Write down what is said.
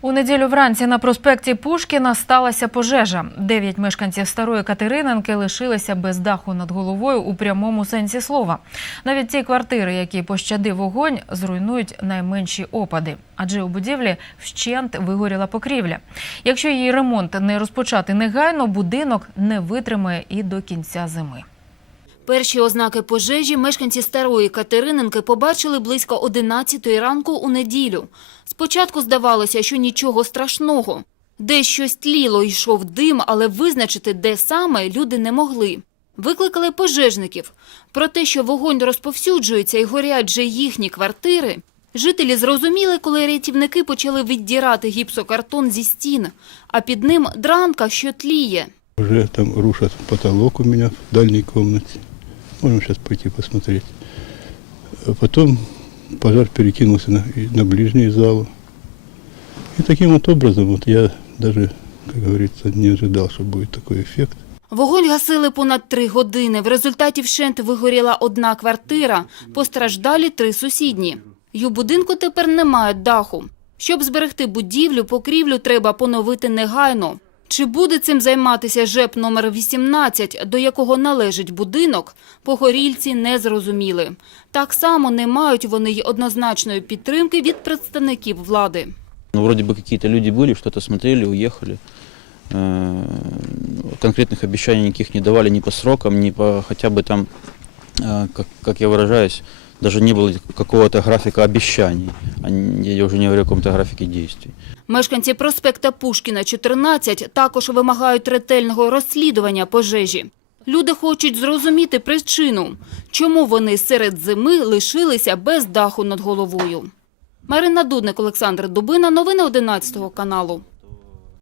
У неділю вранці на проспекті Пушкіна сталася пожежа. Дев'ять мешканців старої Катериненки лишилися без даху над головою у прямому сенсі слова. Навіть ті квартири, які пощадив вогонь, зруйнують найменші опади, адже у будівлі вщент вигоріла покрівля. Якщо її ремонт не розпочати негайно, будинок не витримає і до кінця зими. Перші ознаки пожежі мешканці старої Катериненки побачили близько 11 ранку у неділю. Спочатку здавалося, що нічого страшного. Десь щось тліло, йшов дим, але визначити, де саме, люди не могли. Викликали пожежників. Про те, що вогонь розповсюджується і горять же їхні квартири, жителі зрозуміли, коли рятівники почали віддірати гіпсокартон зі стін, а під ним дранка, що тліє. Уже там рушат потолок у меня в дальней комнате. Можем сейчас пойти посмотреть. Потом пожар перекинулся на, на ближнюю залу. И таким вот образом вот я даже, как говорится, не ожидал, что будет такой эффект. Вогонь гасили понад три години. В результаті вщент вигоріла одна квартира, постраждалі три сусідні. Й у будинку тепер немає даху. Щоб зберегти будівлю, покрівлю треба поновити негайно. Чи буде цим займатися ЖЕП номер 18, до якого належить будинок, погорільці не зрозуміли. Так само не мають вони й однозначної підтримки від представників влади. Ну, вроде бы какие-то люди были, что-то смотрели, уехали. Э, Конкретных обещаний никаких не давали ни по срокам, ни по хотя бы там, э, как, как я выражаюсь, даже не было какого-то графика обещаний. Я уже не говорю о каком-то графике действий. Мешканці проспекта Пушкіна, 14, також вимагають ретельного розслідування пожежі. Люди хочуть зрозуміти причину, чому вони серед зими лишилися без даху над головою. Марина Дудник, Олександр Дубина. Новини 11 каналу.